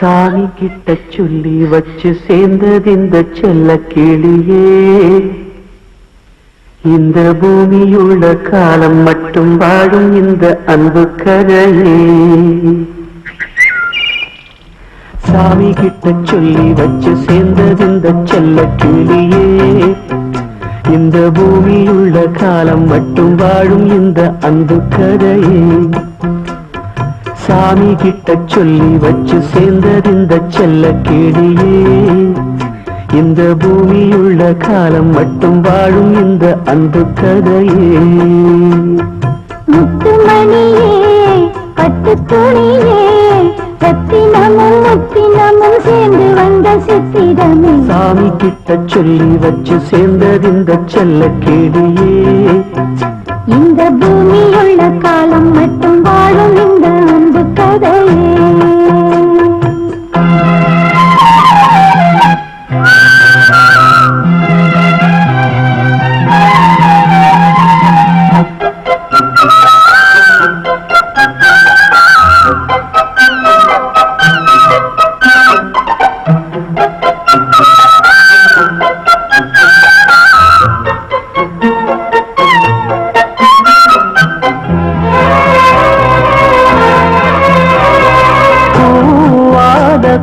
சாமி கிட்ட சொல்லி வச்சு சேர்ந்தது இந்த செல்ல கிளியே. இந்த பூமியுள்ள காலம் மட்டும் வாழும் இந்த அன்பு கரையே. சாமி கிட்ட சொல்லி வச்சு சேர்ந்தது இந்த செல்ல கிளியே. இந்த பூமியுள்ள காலம் மட்டும் வாழும் இந்த அன்பு கரையே. சாமி கிட்ட சொல்லி வச்சு சேர்ந்தது இந்த செல்ல கிளியே. இந்த பூமியுள்ள காலம் மட்டும் வாழும் இந்த அன்பு கதையே. முத்துமணியே பட்டு துணியே ரத்தினமும் முத்தினமும் சேர்ந்து வந்த சித்திரமே. சாமி கிட்ட சொல்லி வச்சு சேர்ந்தது இந்த செல்ல கிளியே. இந்த பூமியுள்ள காலம் மட்டும் வாழும் இந்த அன்பு கதையே.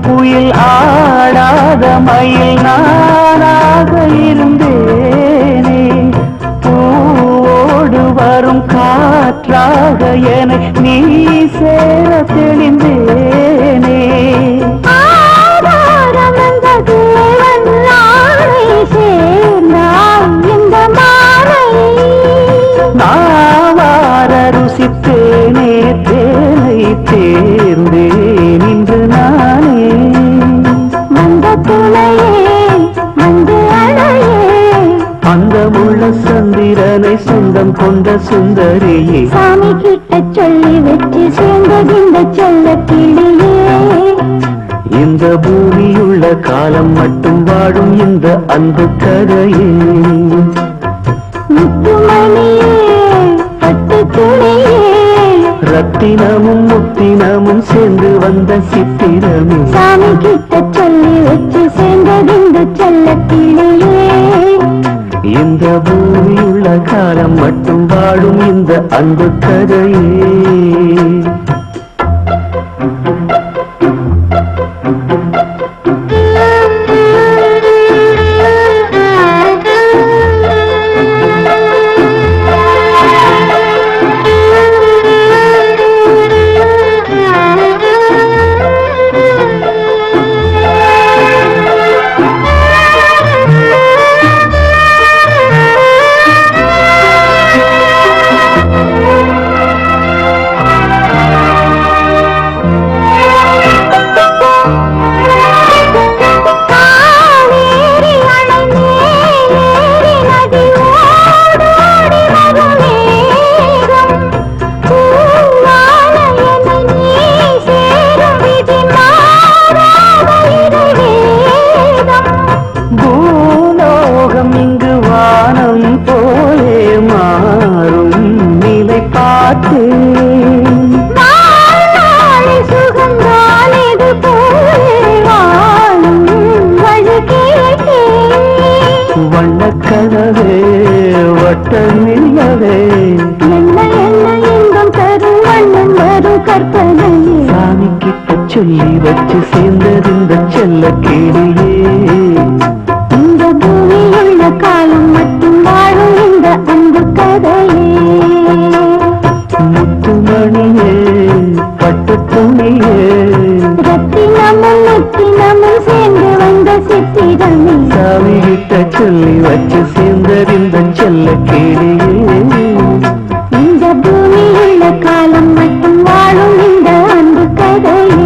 குயில் ஆடாத மயில் நானாக இருந்தேனே. பூவோடு வரும் காற்றாக என நீ சேர தெளிந்தேனே. நாவார ருசித்தேனே தேனை தேர்ந்தேன் இன்று நானே. வந்த துணையே வந்து அழையே அந்தமுள்ள சந்திரனை சொந்தம் கொண்ட சுந்தரியே. சாமி கிட்ட சொல்லி வச்சு சேர்ந்தது இந்த செல்ல கிளியே. இந்த பூமியுள்ள காலம் மட்டும் வாழும் இந்த அன்பு கதையே. முத்துமணியே பட்டு துணியே ரத்தினமும் முத்தினமும் சேர்ந்து வந்த சித்திரமே. சாமி கிட்ட சொல்லி வச்சு சேர்ந்தது இந்த செல்ல கிளியே. இந்த பூமியுள்ள காலம் மட்டும் வாழும் இந்த அன்பு கதையே. வண்ணக்கனவே வட்டமில்லவே என்ன என்ன இன்பம் தரும் வண்ணம் வரும் கற்பனையே. சாமி கிட்ட சொல்லி வச்சு சேர்ந்தது இந்த செல்ல கிளியே. இந்த பூமியுள்ள காலம் மட்டும் வாழும் இந்த அன்பு கதையே. முத்துமணியே பட்டு துணியே ரத்தினமும் முத்தினமும் சேர்ந்து வந்த சித்திரமே. சாமி கிட்ட சொல்லி வச்சு சேர்ந்தது இந்த செல்ல கிளியே. இந்த பூமியுள்ள காலம் மட்டும் வாழும் இந்த அன்பு கதையே.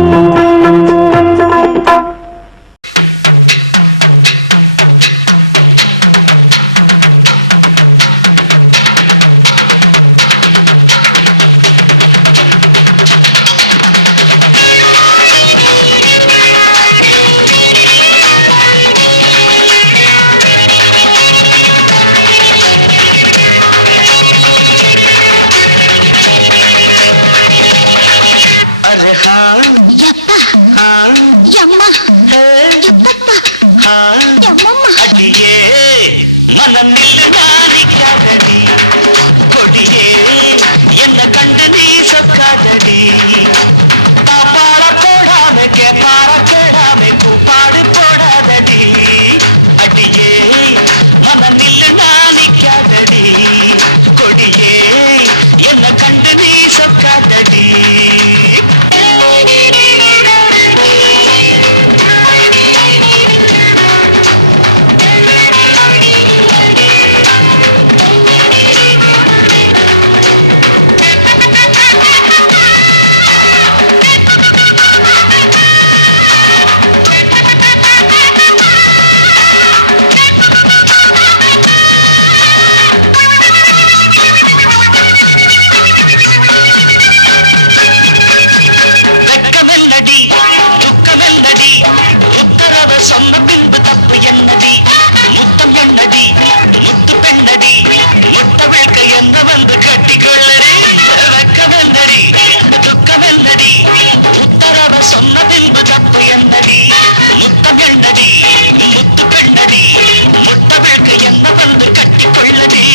அடியே மனம் நில்லு நாணிக்காதடி கொடியே என்ன கண்டு நீ சொக்காதடி பாப்பாட போடாம கேப்பாட கேடாம கூப்பாடு போடாதடி அடியே மனம் நில்லு நாணிக்காதடி கொடியே என்ன கண்டு நீ சொக்காதடி சொன்ன பின்பு தப்பு என்னடி முத்தம் என்னடி முத்து பெண்ணடி முத்த விழ்க்க என்ன வந்து கட்டிக்கொள்ளடி வெக்கமென்னடி துக்கமென்னடி உத்தரவ சொன்ன பின்பு தப்பு என்னடி முத்தம் என்னடி முத்து பெண்ணடி முத்த விழ்க்க என்ன வந்து கட்டிக்கொள்ளடி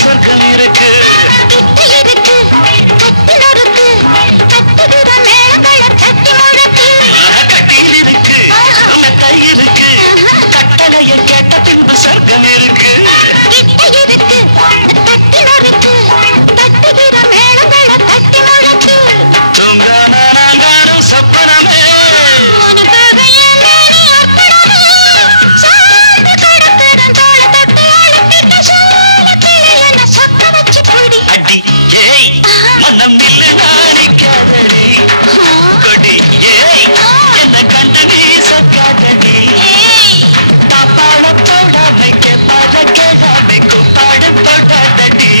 சொர்க்கம் இருக்கு கட்டில் இருக்கு மெத்தை இருக்கு கட்டளைய கேட்ட பின்பு சொர்க்கம் இருக்கு தூங்கானாங்கானும் சொப்பனமே மனம் நில்லு நாணிக்காதடி கொடி ஏய் என்ன கண்டு நீ சொக்காதடி தாப்பாட போடாம கேப்பாட கேடாம கூப்பாடு போடாதடி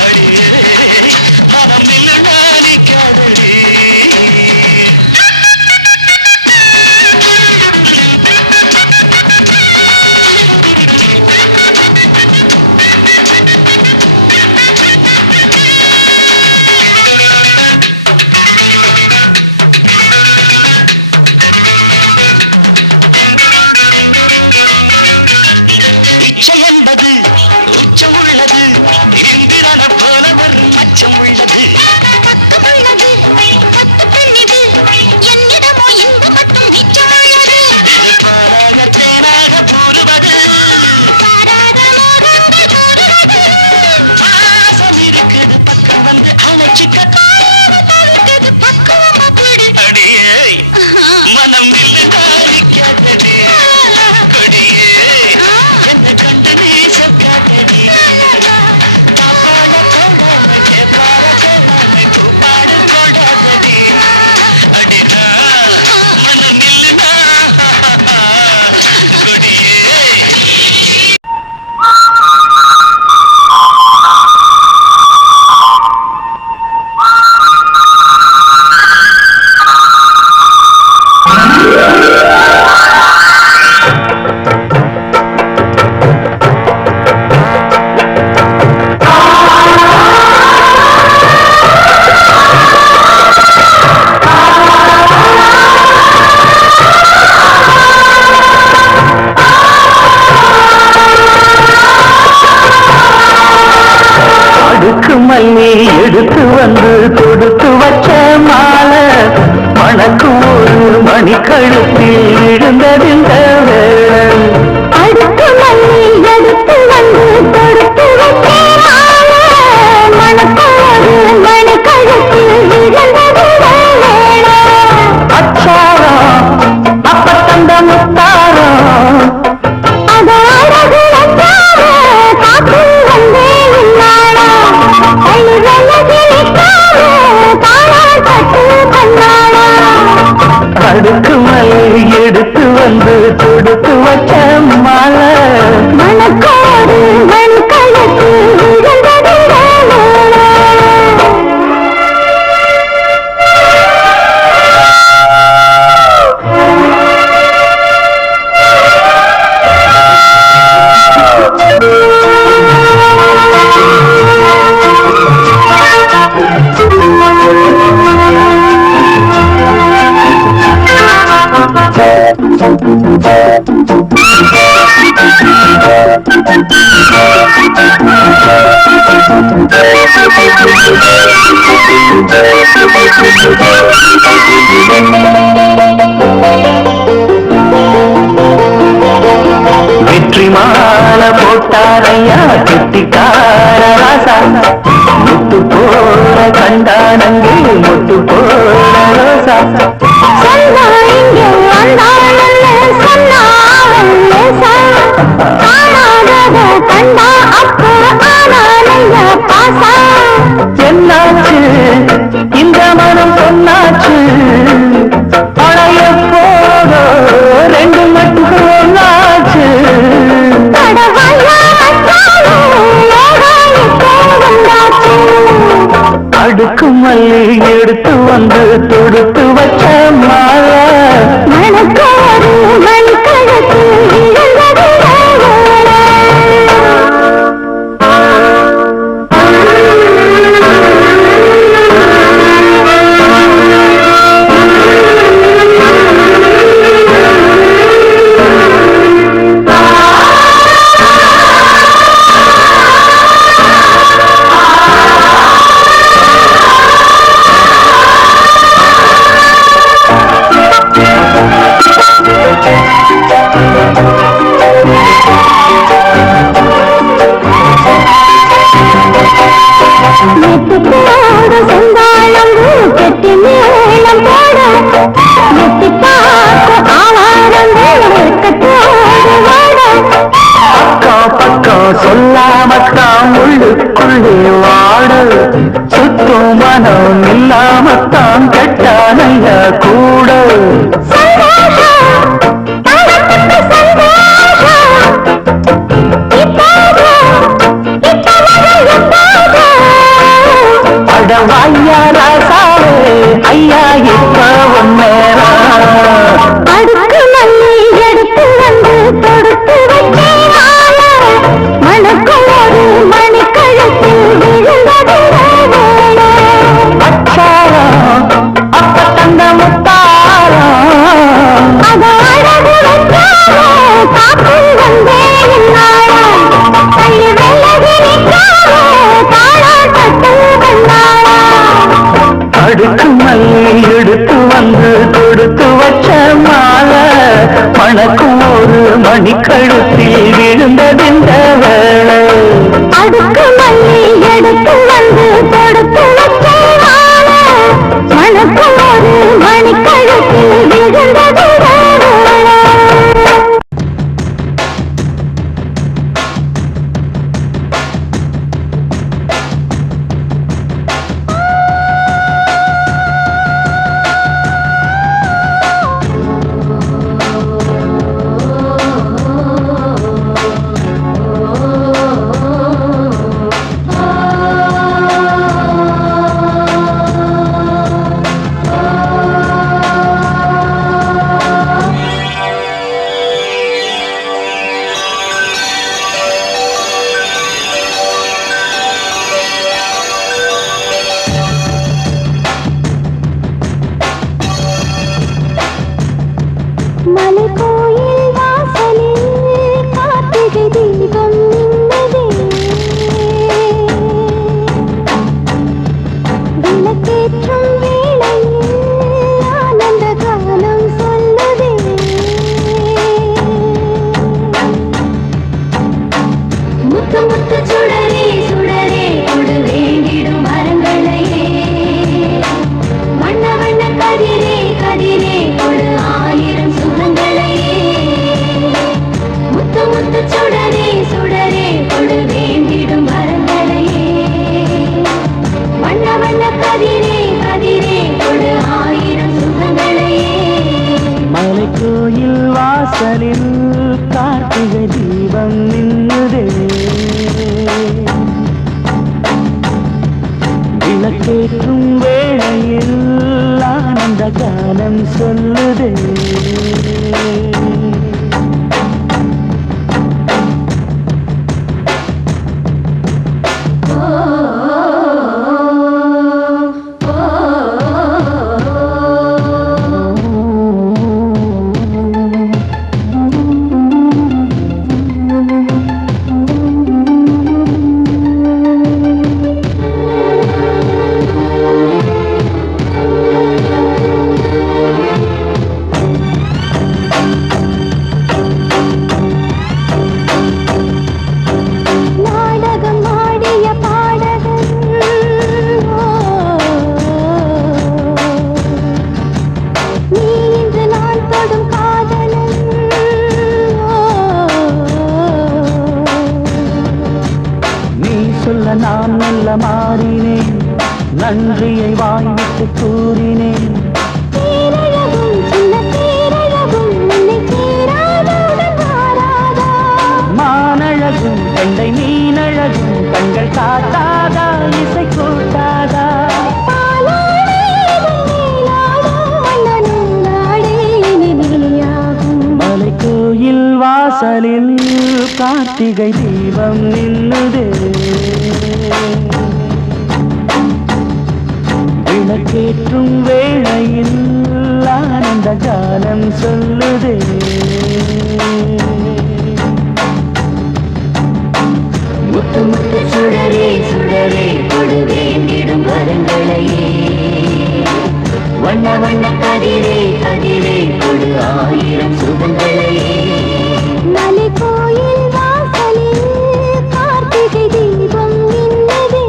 அடியே மனம் நில்லு நாணிக்காதடி என்பது உச்சம் உள்ளது இந்திரன போல ஒரு மச்சம் உள்ளது இது பாராக தேனாக கூறுவது பாசம் இருக்குது பக்கம் வந்து அழைச்சிக்க அடியே மனம் நில்லு தாளிக்காதடி கொடியே என்ன கண்டு நீ சொக்க மல்லி எடுத்து வந்து தொடுத்து வச்ச மாலை மணக்கும் ஒரு மணிக்கழுத்தில் விழுந்ததிந்த வேளை அடுக்கு மல்லி எடுத்து வந்து தொடுத்து வச்ச மாலை மணக்கும் ஒரு மணிக்கழுத்தில் விழுந்ததிந்த வேளை அச்சாரம் அப்ப தந்த முத்தாரம் அது அழகு வச்சாரே காத்து வந்தே இன்னாளா அள்ளி வெள்ளகிழிக்காரே தாளாட்டத்து கண்ணாளா அடுக்கு மல்லி எடுத்து வந்து தொடுத்து வச்ச மாலை மணக்கோடு மணிக்கழுத்தில் விழுந்ததிந்த வேளை வெற்றி மாலை போட்டாரையா கெட்டிக்கார ராசா முத்து போல கண்டானங்கே முத்து போல ரோசா சொன்னா இங்கே வந்தாளல்ல சொன்னாவல் லேசா காணாதத கண்டா அப்போ ஆனாலையா பாசா என்னாச்சு இந்த மனம் பொன்னாச்சு பழைய போதோ ரெண்டு மட்டும் ஒன்னாச்சு கடவாயா வச்சாலே ஏகாயிட்டே வந்தாச்சு அடுக்கு மல்லி எடுத்து வந்து தொடுத்து வச்ச மாலை மணக்கோடு மணிக்கழுத்தில் விழுந்ததிந்த வேளை நெத்திப்போடு செந்தாழம்பு கெட்டி மேளம் போட நெத்தி பார்த்து ஆவாரங்கள் வெட்கத்தோடு வாட அக்கம் பக்கம் சொல்லாமத்தான் உள்ளுக்குள்ளே வாட சுத்தும் மனம் இல்லாமத்தான் கெட்டானைய கூட சந்தோஷம் தனக்கு சந்தோஷம் இப்போது இப்பவர்கள் எப்போது அடவாயா ராசாவே ஐயா இப்ப ஒன்னேரா அடுக்கு மல்லி எடுத்து வந்து தொடுத்து வச்சே மாலை மணக்கோடு மணிக்கழுத்தில் விழுந்ததிந்த வேளை அச்சாரம் அப்ப தந்த முத்தாரம் அது அழகு வச்சாரே காத்து வந்தே இன்னாளா அள்ளி வெள்ளகிழிக்காரே தாளாட்டத்து கண்ணாளா அடுக்கு மல்லி எடுத்து வந்து தொடுத்து வச்ச மாலை மணக்கும் ஒரு மணிக்கழுத்தில் விழுந்ததிந்த வேளை அடுக்கு மல்லி எடுத்து வந்து தொடுத்து வச்சே மாலை மணக்கும் ஒரு மணிக்கழுத்தில் விழுந்ததிந்த வேளை தீபம் நின்னுதே விளக்கேற்றும் வேளையில் ஆனந்த காலம் சொல்லுதே நான் நல்ல மாறினேன் நன்றியை வாய்விட்டு கூறினேன் மானழகும் கண்டை மீனழகும் கண்கள் காட்டாதா இசை கூட்டாதா மலை கோயில் வாசலில் கார்த்திகை தீபம் நின்னுதே விளக்கேற்றும் வேளையில் ஆனந்த காலம் சொல்லுதே முத்து முத்து சுடரே சுடரே கொடு வேண்டிடும் வரங்களையே வண்ண வண்ண கதிரே கதிரே கொடு ஆயிரம் சுகங்களையே மலை கோயில் வாசலில் கார்த்திகை தீபம் நின்னதே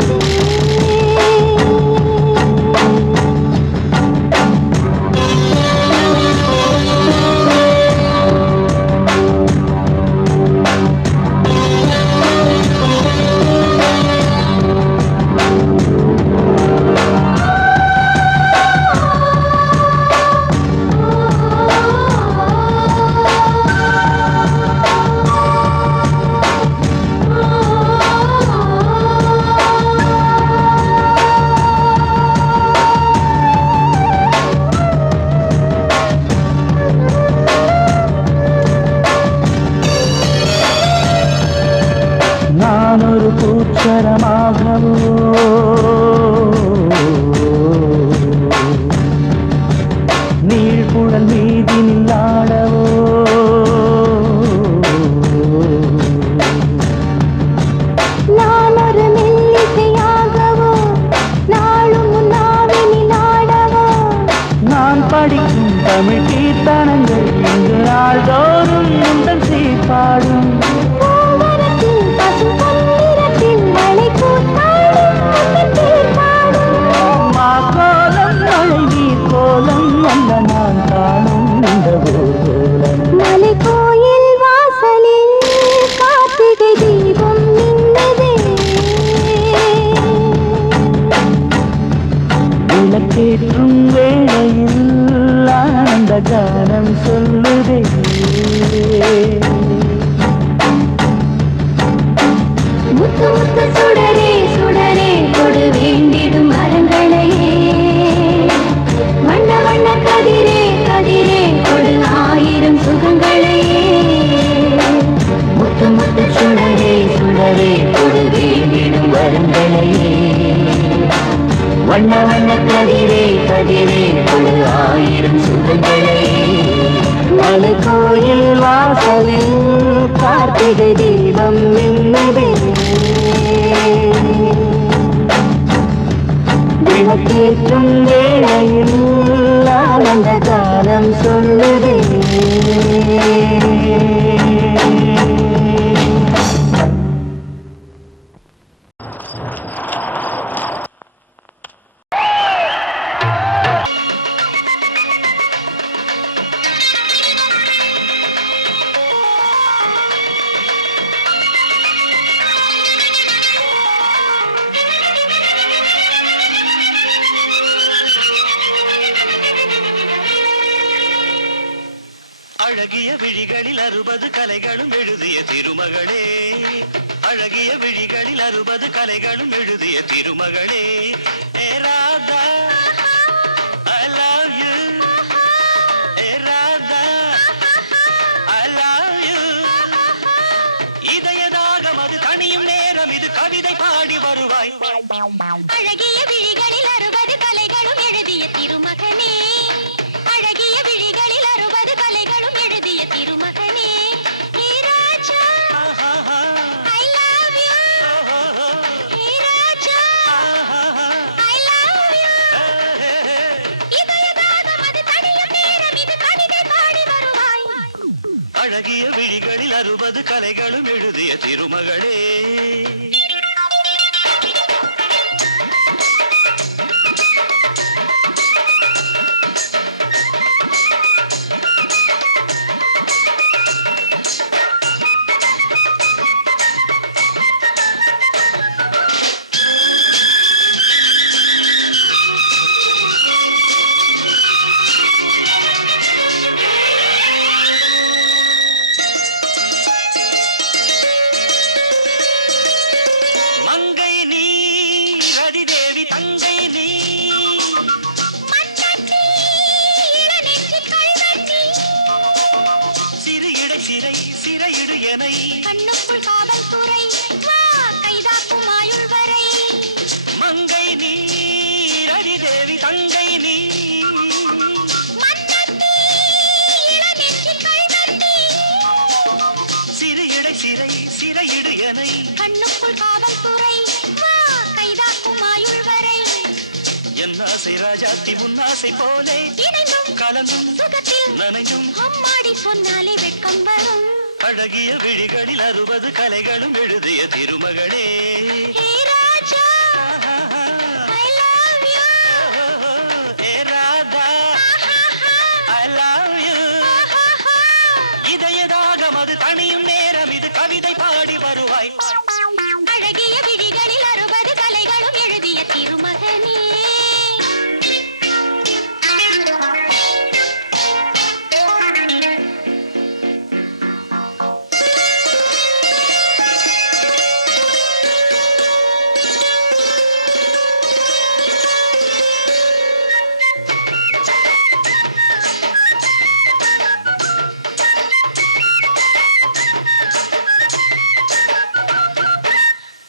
நான் ஒரு பூச்சரமாகவோ நீழ்குழல் மீதினில் ஆடவோ நான் ஒரு மெல்லிசையாகவோ நாளும் நாவினில் ஆடவோ நான் படிக்கும் தமிழ் கீர்த்தனங்கள் இங்கு நாள்தோறும் உந்தன் சீர்பாடும் மாகோலம் மழை நீர் கோலம் வந்த நான் காணும் இந்த ஊர்வலம் மலை கோயில் வாசலில் கார்த்திகை தீபம் நின்னதே விளக்கேற்றும் வேளையில் ஆனந்த கானம் சொல்லுதே முத்து முத்து சுடரே சுடரே கொடு வேண்டிடும் மரங்களையே வண்ண வண்ண கதிரே கதிரே கொடு ஆயிரம் சுகங்களையே முத்து முத்து சுடரே சுடரே கொடு வேண்டிடும் வரங்களையே வண்ண வண்ண கதிரே கதிரே கொடு ஆயிரம் சுகங்களையே மலை கோயில் வாசலில் கார்த்திகை தீபம் நின்னுதே விளக்கேற்றும் வேளையில் ஆனந்த காலம் சொல்லுதே அழகிய விழிகளில் 60 கலைகளும் எழுதிய திருமகளே, அழகிய விழிகளில் 60 கலைகளும் எழுதிய திருமகளே. ஏ Radha I love you, A Radha I love you. இதயதாகம் அது தனியும் நேரம் இது கவிதை பாடி வருவாய். அழகிய விழிகளில் 60 கலைகளும் எழுதிய திருமகனே, அழகிய விழிகளில் 60 கலைகளும் எழுதிய திருமகனே. ஹே ராஜா I love you, hey Raja I love you. இதயதாகம் அது தனியும் நேரம் இது கவிதை பாடி வருவாய். அழகிய விழிகளில் 60 கலைகளும் எழுதிய திருமகளே. மங்கை நீ ரதிதேவி தங்கை நீ, மன்னத்தி இளநெஞ்சு கல்வெட்டி, சிறு இடை சிறை சிறையிடு எனை, கண்ணுக்குள் காவல்துறை வா கைதாக்கும் ஆயுள் வரை. மங்கை நீ ரதிதேவி தங்கை நீ, மன்னத்தி இளநெஞ்சு கல்வெட்டி, சிறு இடை சிறை சிறையிடு எனை, கண்ணுக்குள் காவல்துறை வா கைதாக்கும் ஆயுள் வரை. என் ஆசை ராஜாத்தி உன்னாசை போலே இணைந்தும் கலந்தும் சுகத்தில் நனைந்தும், அம்மாடி சொன்னாலே வெட்கம் வரும். அழகிய விழிகளில் 60 கலைகளும் எழுதிய திருமகளே. ஹே ராஜா I love you, A Radha I love you. இதயதாகம் அது தனியும் நேரம் இது கவிதை பாடி வருவாய். அழகிய விழிகளில் 60 கலைகளும் எழுதிய திருமகனே.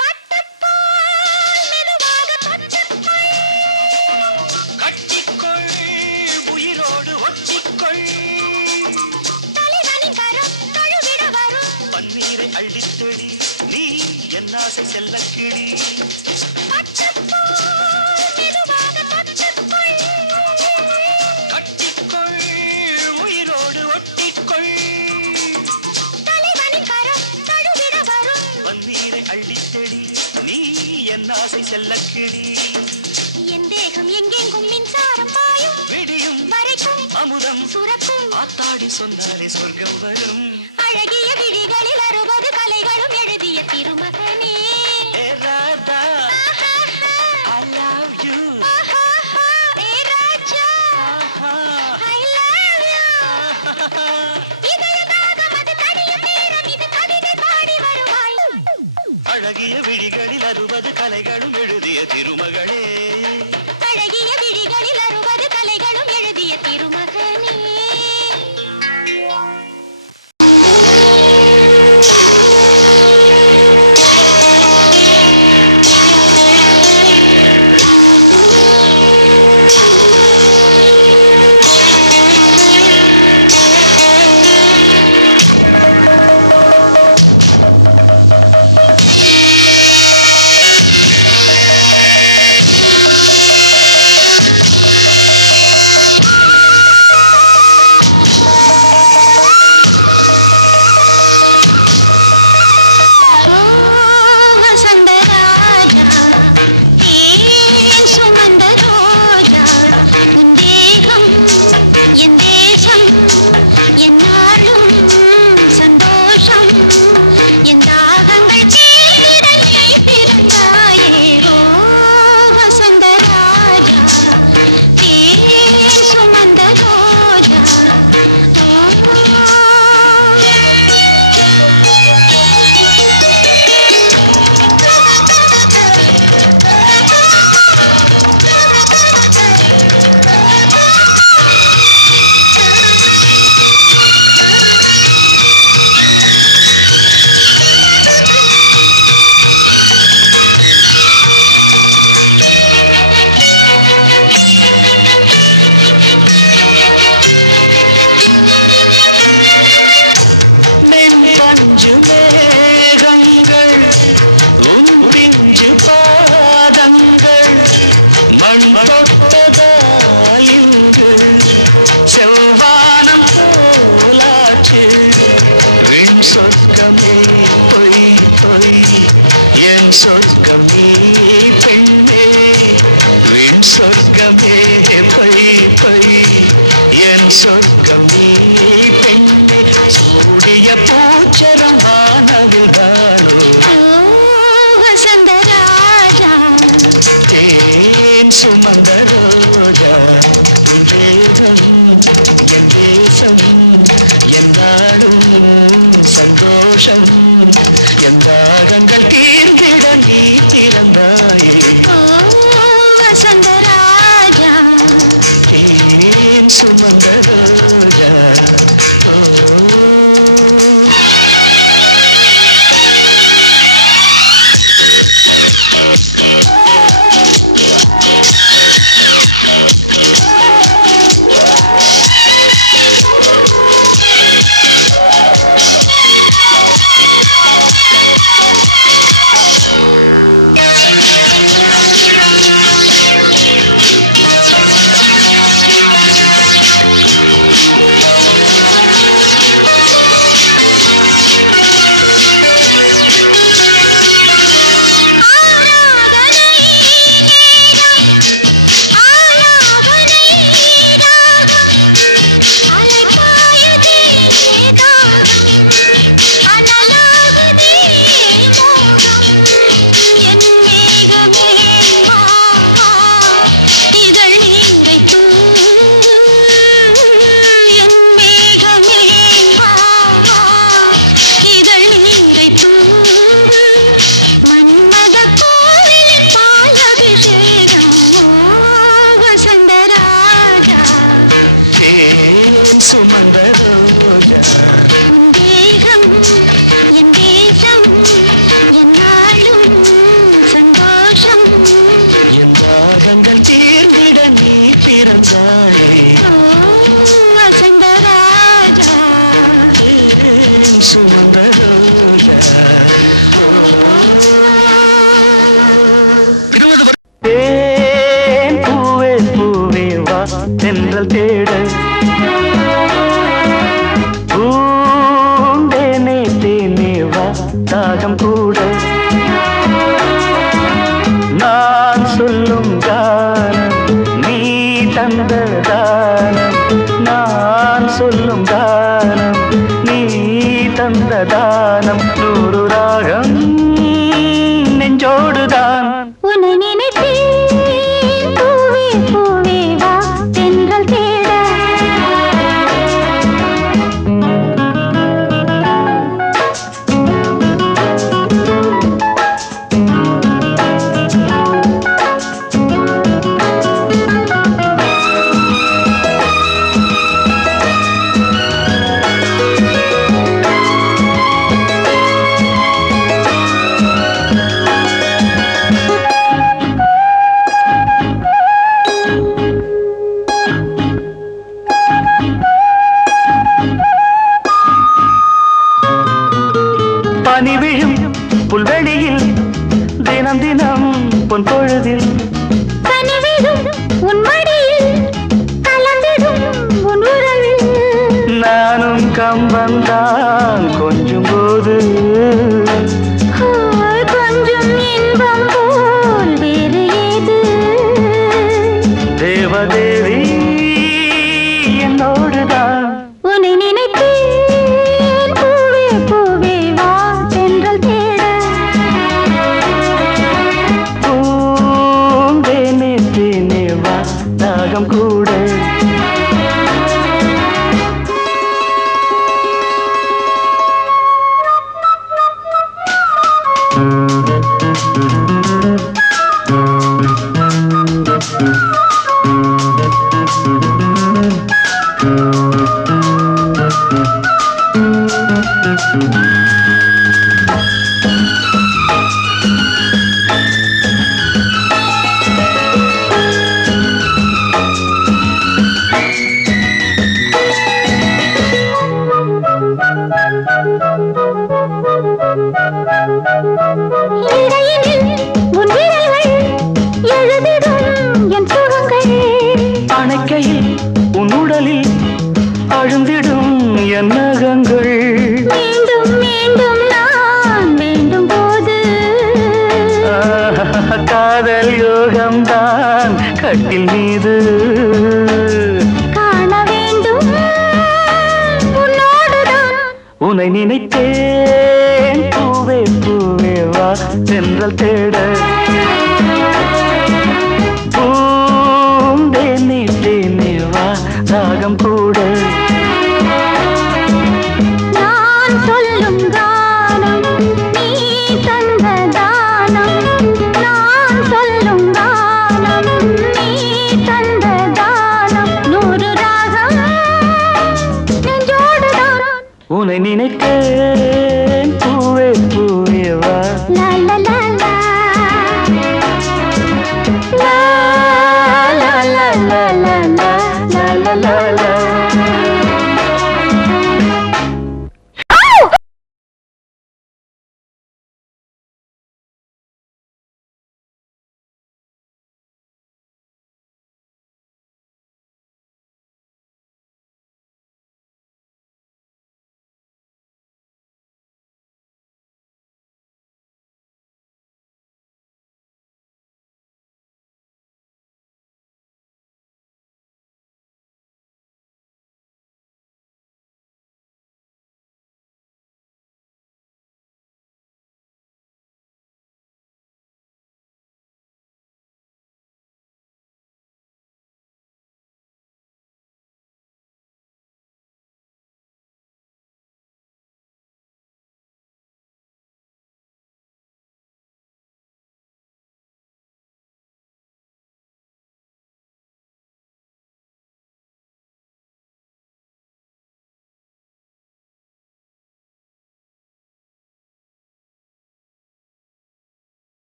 பட்டுப்பால் மெதுவாக தொட்டுக்கொள், கட்டிக்கொள் உயிரோடு ஒட்டிக்கொள், தலைவனின் கரம் தழுவிட வரும். பன்னீரை அள்ளித்தெளி நீ என் ஆசை செல்லக்கிளி. பட்டுப்பால் மெதுவாக தொட்டுக்கொள், கட்டிக்கொள் உயிரோடு ஒட்டிக்கொள், தலைவனின் கரம் தழுவிட வரும். பன்னீரை அள்ளித்தெளி நீ என் ஆசை செல்லக்கிளி. என் தேகம் எங்கெங்கும் மின்சாரம் பாயும் விடியும் வரைக்கும் அமுதம் சுரக்கும். ஆத்தாடி சொன்னாலே சொர்க்கம் வரும். அழகிய விழிகளில் 60 கலைகளும் எழுதிய திருமகனே. ஏ Radha I love you. A Raja I love you. இதயதாகம் அது தனியும் நேரம் இது கவிதை பாடி வருவாய். அழகிய விழிகளில் 60 கலைகளும் எழுதிய திருமகளே. அழகிய விழிகளில் 60 கலைகளும் எழுதிய திருமகனே. பொய் பொய் என் சொர்க்கம் நீ பெண்ணே விண் சொர்க்கமே பொய் பொய் என் சொர்க்கம் நீ பெண்ணே சூடிய பூச்சரம் வானவில் தானோ வசந்தராஜா தேன் சுமந்த ரோஜா தேசம் என் தேசம் எந்தாடும் சந்தோஷம் எந்தாகங்கள் தீர்ந்திட நீ திறந்தாயே வசந்தராஜா தேன் சுமந்த ரோஜா சுமந்த ரோஜா தேகம் என் தேசம் என்னாலும் சந்தோஷம் என் தாகங்கள் தீர்ந்திட நீ பிறந்தாயே வசந்தராஜா தேன் சுமந்த ரோஜா தேன் பூவே பூவே வா தென்றல் தேட பூந்தேனே தேனே வா தாகம் கூட நான் சொல்லும் கானம் நீ தந்த தானம் நான் சொல்லும் கானம் நீ தந்த தானம் நூறு ராகம் நெஞ்சோடுதான் உன்னை நினைத்தேன் பூவே பூவே வா தென்றல் தேட பனி விழும் புல்வெளியில் தினம் தினம் பொன் பொழுதில் கனிவிடும் உன் மடியில் கலந்திடும் உன் உறவில் நானும் கம்பந்தான் கொஞ்சம் போது கொஞ்சம் இன்பம் போல் வேறு ஏது தேவதேவி என்னோடுதான் உன்னை நினைத்தேன் பூவே பூவே வா தென்றல் தேட பூந்தேனே தேனே வா தாகம் கூட இடையினில் மீது காண வேண்டும் உன்னோடுதான். உன்னை நினைத்தேன் பூவே பூவே வா சென்றல் தேட பூந்தேனே தேனே வா ராகம் கூட நான் சொல்லும் கானம் நீ தந்த தானம். நான் சொல்லும் கானம் நீ தந்த தானம். 100 ராகம் நெஞ்சோடுதான். உன்னை நினைத்தேன் பூவே பூவே வா லா லா லா லா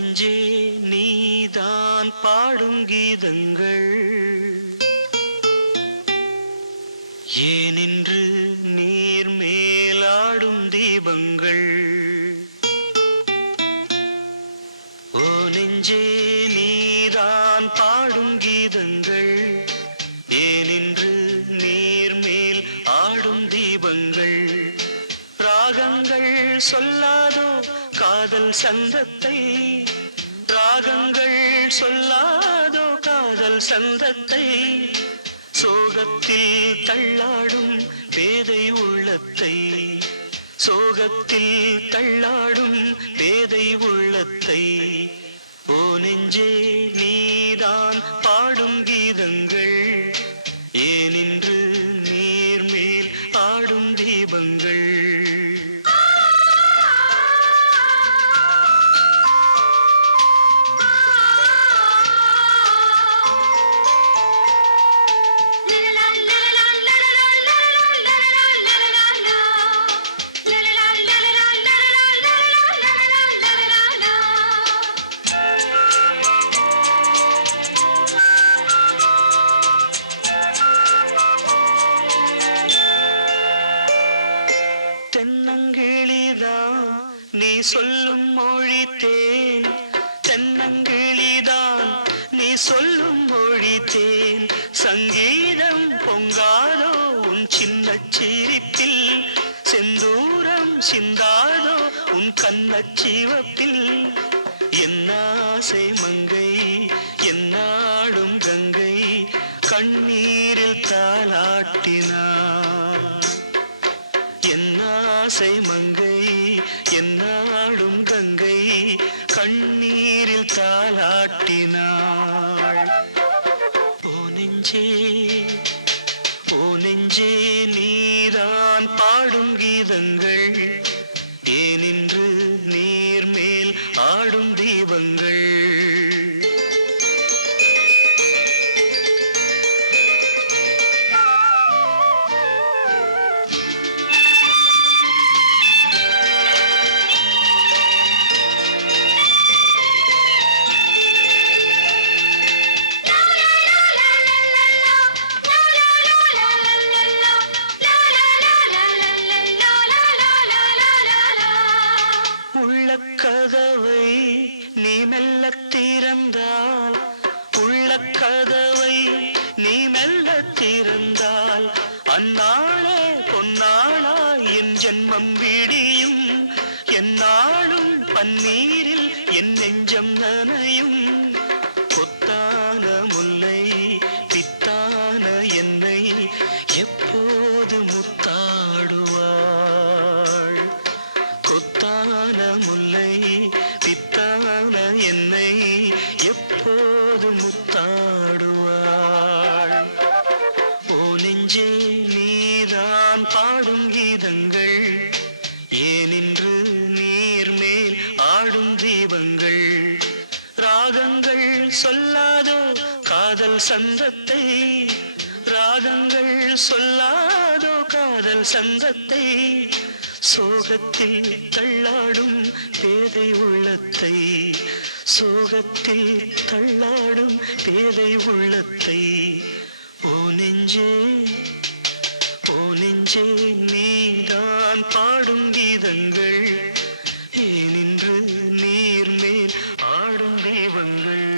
நெஞ்சே நீதான் பாடும் கீதங்கள் ஏனின்று நீர் மேலாடும் தீபங்கள் ஓ நெஞ்சே நீதான் பாடும் கீதங்கள் ஏனின்று நீர் மேல் ஆடும் தீபங்கள் ராகங்கள் சொல்லாதோ காதல் சந்தத்தை ராகங்கள் சொல்லாதோ காதல் சந்தத்தை சோகத்தில் தள்ளாடும் பேதை உள்ளத்தை சோகத்தில் தள்ளாடும் பேதை உள்ளத்தை ஓ நெஞ்சே நீதான் பாடும் கீதங்கள் ஏனின்று நீர் மேல் ஆடும் தீபங்கள் தென்னங்கிளிதான் நீ சொல்லும் மொழி தேன் தென்னங்கிளிதான் நீ சொல்லும் மொழி தேன் சங்கீதம் பொங்காதோ உன் சின்ன சிரிப்பில் செந்தூரம் சிந்தாதோ உன் கண்ணச்சிவப்பில் என்னாசை மங்கை என்னாடும் கங்கை கண்ணீரில் தாலாட்டினார் என்னாசை மங்கை என்னாடும் கங்கை கண்ணீரில் தாலாட்டினாள் ஓ நெஞ்சே நீதான் பாடும் கீதங்கள் ஏனின்று நீர் மேல் ஆடும் தீபங்கள் கதவை நீ மெல்ல திறந்தால் உள்ள கதவை நீ மெல்ல திறந்தால் அந்நாளே பொன்னாளா என் ஜென்மம் விடியும் என்னாலும் பன்னீரில் என் நெஞ்சம் நனையும் கொத்தான முல்லை பித்தான என்னை எப்போது முத்தாடுவாள் கொத்தான முல்லை பித்தான என்னை எப்போது முத்தாடுவாள் ஓ நெஞ்சே நீதான் பாடும் கீதங்கள் ஏனின்று நீர் மேல் ஆடும் தீபங்கள் ராகங்கள் சொல்லாதோ காதல் சந்தத்தை ராகங்கள் சொல்லாதோ காதல் சந்தத்தை சோகத்தில் தள்ளாடும் பேதை உள்ளத்தை சோகத்தில் தள்ளாடும் பேதை உள்ளத்தை ஓ நெஞ்சே நீதான் பாடும் கீதங்கள் ஏனின்று நீர் மேல் ஆடும் தீபங்கள்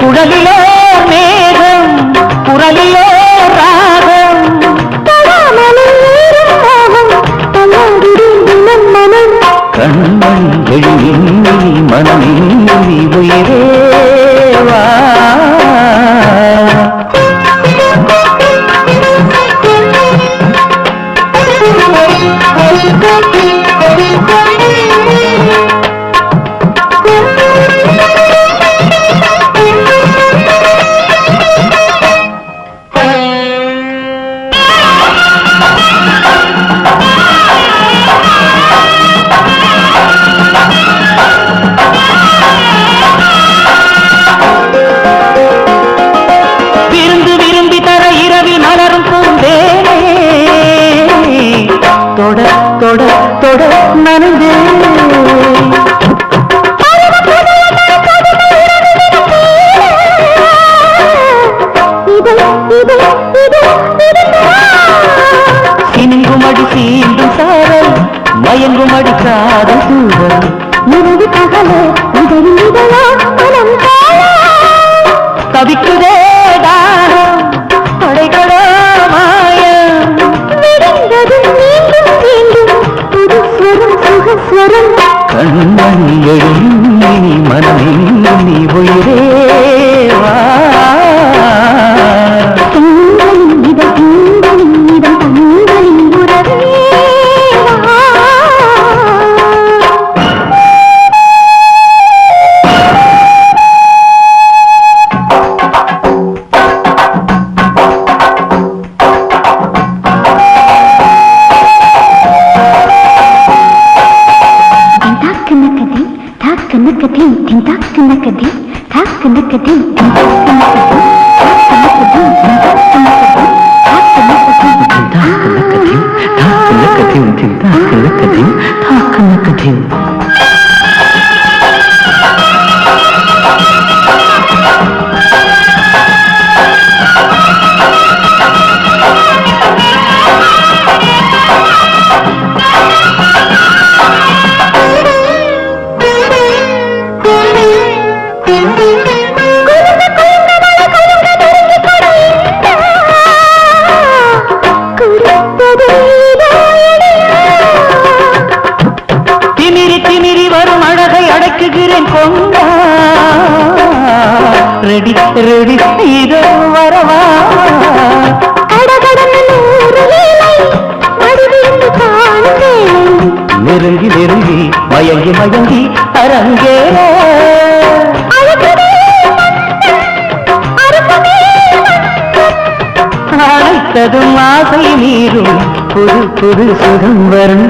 குழலிலோ மேகம் குரலிலோ ராகம் கண்மண் எழுதி மனமே உயிரே வா அகலே இதழில் இதழோ மனம் போல தவிக்குதே தானம் படைகளோ மாயம் விடிந்ததும் மீண்டும் மீண்டும் புது ஸ்வரம் சுகஸ்வரம் கண்மணி எழும் நீ மனமெங்கும் நீ உயிரே வா திங்களின் இதழ் திங்களின் இதழ் தங்களின் உறவே வா. ரெடி ரெடி இதோ வரவா நெருங்கி நெருங்கி மயங்கி மயங்கி அரங்கேற அழைத்ததும் ஆசை நீரும் புது புது சுகம் வரும்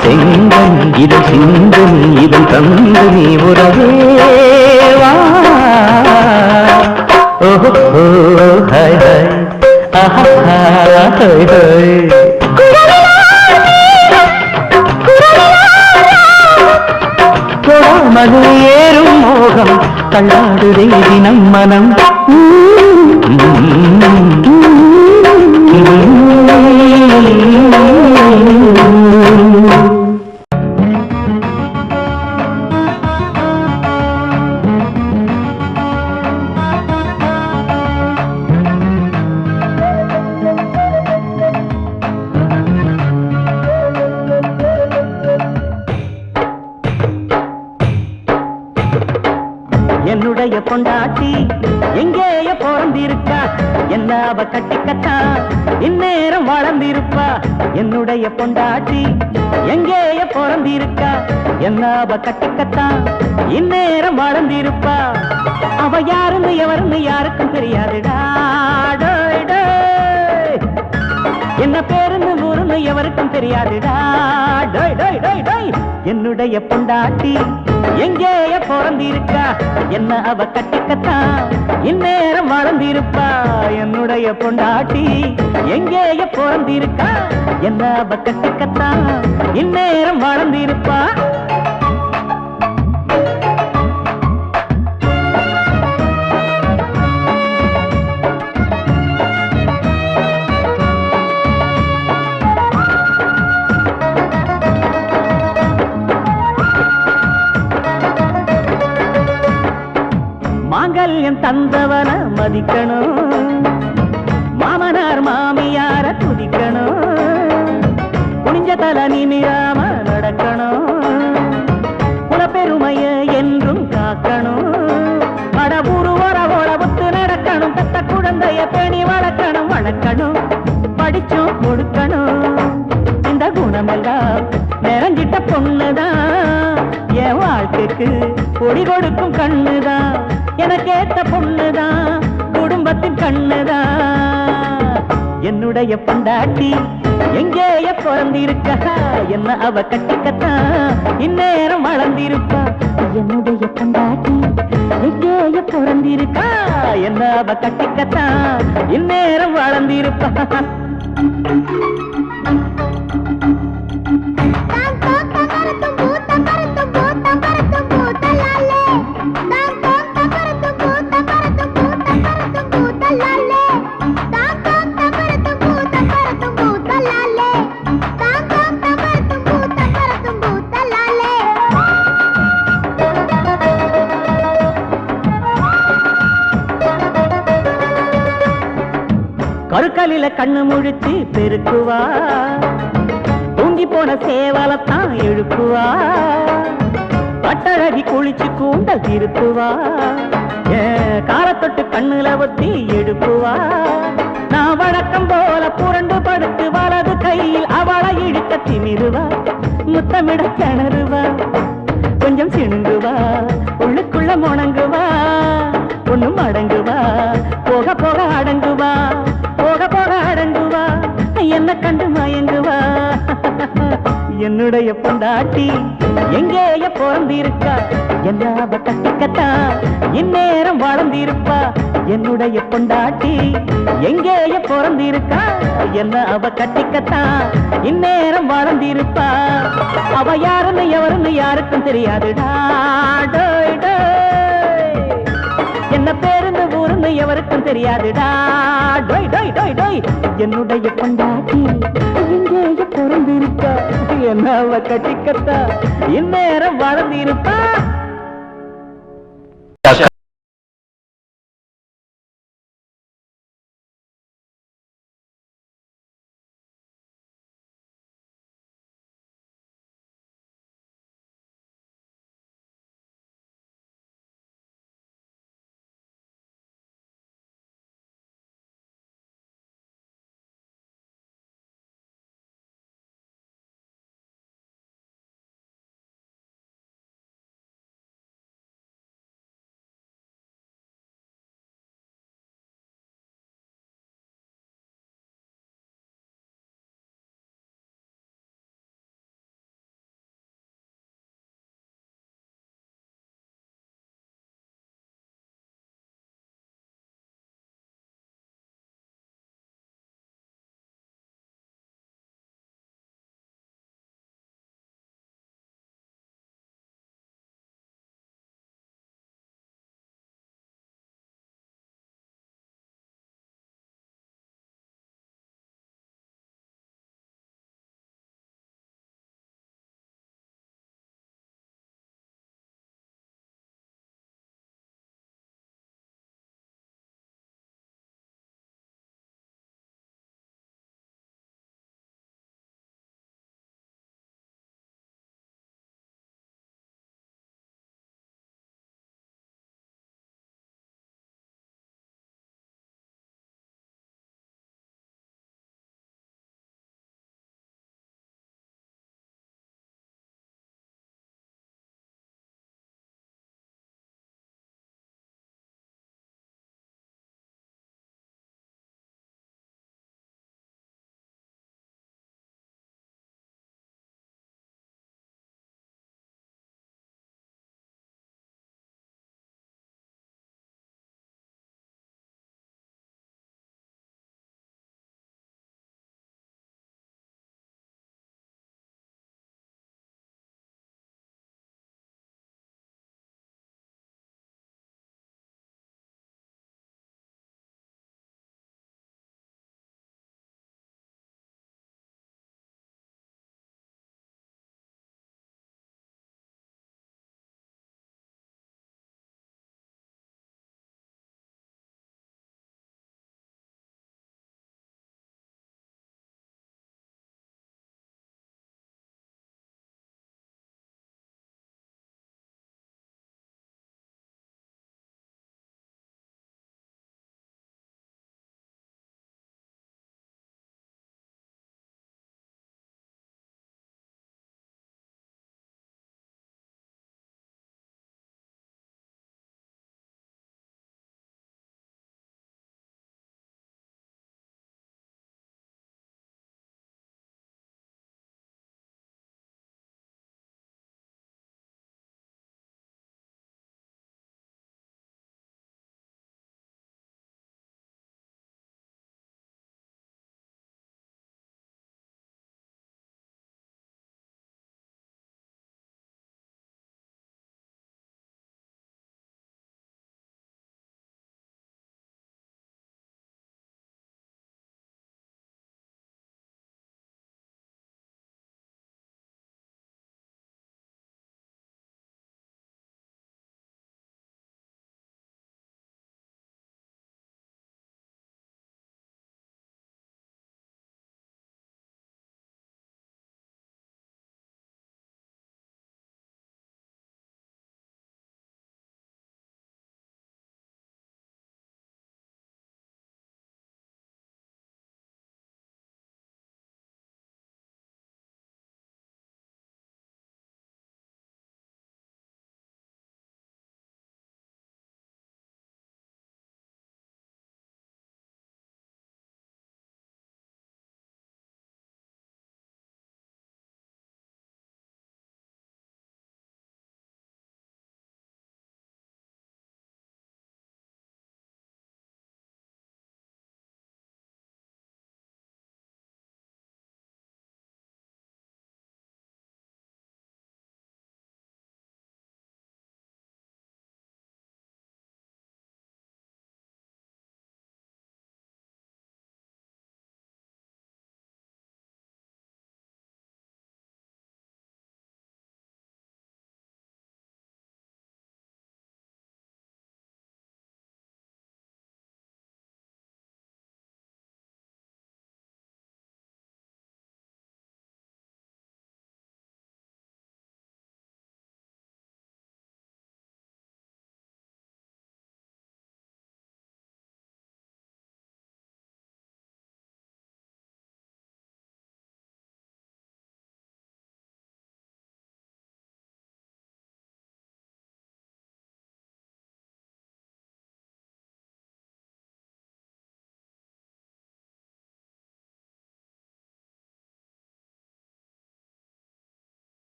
செங்கன் இதழ் சிந்தன் இதழ் தந்து நீ உறவேவா ஓஹோ ஹாய் ஹாய் ஆஹா ஹாய் ஹாய் மது ஏறும் மோகம் தள்ளாடுதே தினம் மனம் என்னுடைய பொண்டாட்டி எங்கேய பிறந்திருக்கா என்ன அவ கட்டிக்கத்தா இந்நேரம் வளர்ந்திருப்பா என்னுடைய பொண்டாட்டி எங்கேய பிறந்திருக்கா என்ன அவ கட்டிக்கத்தா இந்நேரம் வளர்ந்திருப்பா அவ யாருன்னு எவருன்னு யாருக்கும் தெரியாதுடா டோய் டோய் என்ன பேருன்னு ஊருன்னு எவருக்கும் தெரியாதுடா டோய் டோய் டோய் டோய் என்னுடைய பொண்டாட்டி எங்கேய பிறந்திருக்கா என்ன அவ கட்டிக்கத்தா இந்நேரம் வளர்ந்திருப்பா என்னுடைய பொண்டாட்டி எங்கேய பிறந்திருக்கா என்ன அவ கட்டிக்கத்தா இந்நேரம் வளர்ந்திருப்பா மாங்கல்யம் தந்தவன மதிக்கணும் மாமனார் மாமியார துதிக்கணும் குனிஞ்ச தல நிமிராம நடக்கணும் குலப்பெருமைய என்றும் காக்கணும் மடபூரு ஒரவோட ஒத்து நடக்கணும் பெத்த குழந்தைய பேணி வளர்க்கணும் வளர்க்கணும் படிச்சும் கொடுக்கணும் இந்த குணமெல்லாம் நிறைஞ்சிட்ட பொண்ணுதான் என் வாழ்க்கைக்கு கொடி கொடுக்கும் கண்ணுதான் எனக்கேத்த பொண்ணுதான் குடும்பத்தின் கண்ணுதான் என்னுடைய பொண்டாட்டி எங்கேய பிறந்திருக்கா என்ன அவ கட்டிக்கத்தா இந்நேரம் வளர்ந்திருப்பா என்னுடைய பொண்டாட்டி எங்கேய பிறந்திருக்கா என்ன அவ கட்டிக்கத்தா இந்நேரம் வளர்ந்திருப்பா கருக்கலில கண்ணு முழிச்சு பெருக்குவா தூங்கி போன சேவலத்தான் எழுப்புவா பட்டழகி குளிச்சு கூண்டல் திருத்துவா காலத்தொட்டு கண்ணுல ஒத்தி எடுப்புவா நான் வழக்கம் போல புரண்டு படுத்து வலது கையில் அவளை இழுக்க திமிருவா முத்தமிட கிணறுவா கொஞ்சம் சிணுங்குவா உள்ளுக்குள்ள முணங்குவா ஒண்ணும் அடங்குவா போக போக அடங்குவா போக போக அடங்குவா என்ன கண்டு மயங்குவா என்னுடைய பொண்டாட்டி எங்கேய பிறந்திருக்கா எல்லாவ கட்டிக்கத்தான் இந்நேரம் வாழ்ந்திருப்பா என்னுடைய பொண்டாட்டி எங்கேய பிறந்திருக்கா என்ன அவ கட்டிக்கத்தான் இந்நேரம் வாழ்ந்திருப்பா அவ யாருன்னு எவருன்னு யாருக்கும் தெரியாதுடா டோய் டோய் என்ன பேருந்து ஊருன்னு எவருக்கும் தெரியாதுடா டோய் டோய் டோய் டோய் என்னுடைய பொண்டாட்டி எங்கேய பிறந்திருக்கா என்ன அவ கட்டிக்கத்தா இந்நேரம் வாழ்ந்திருப்பா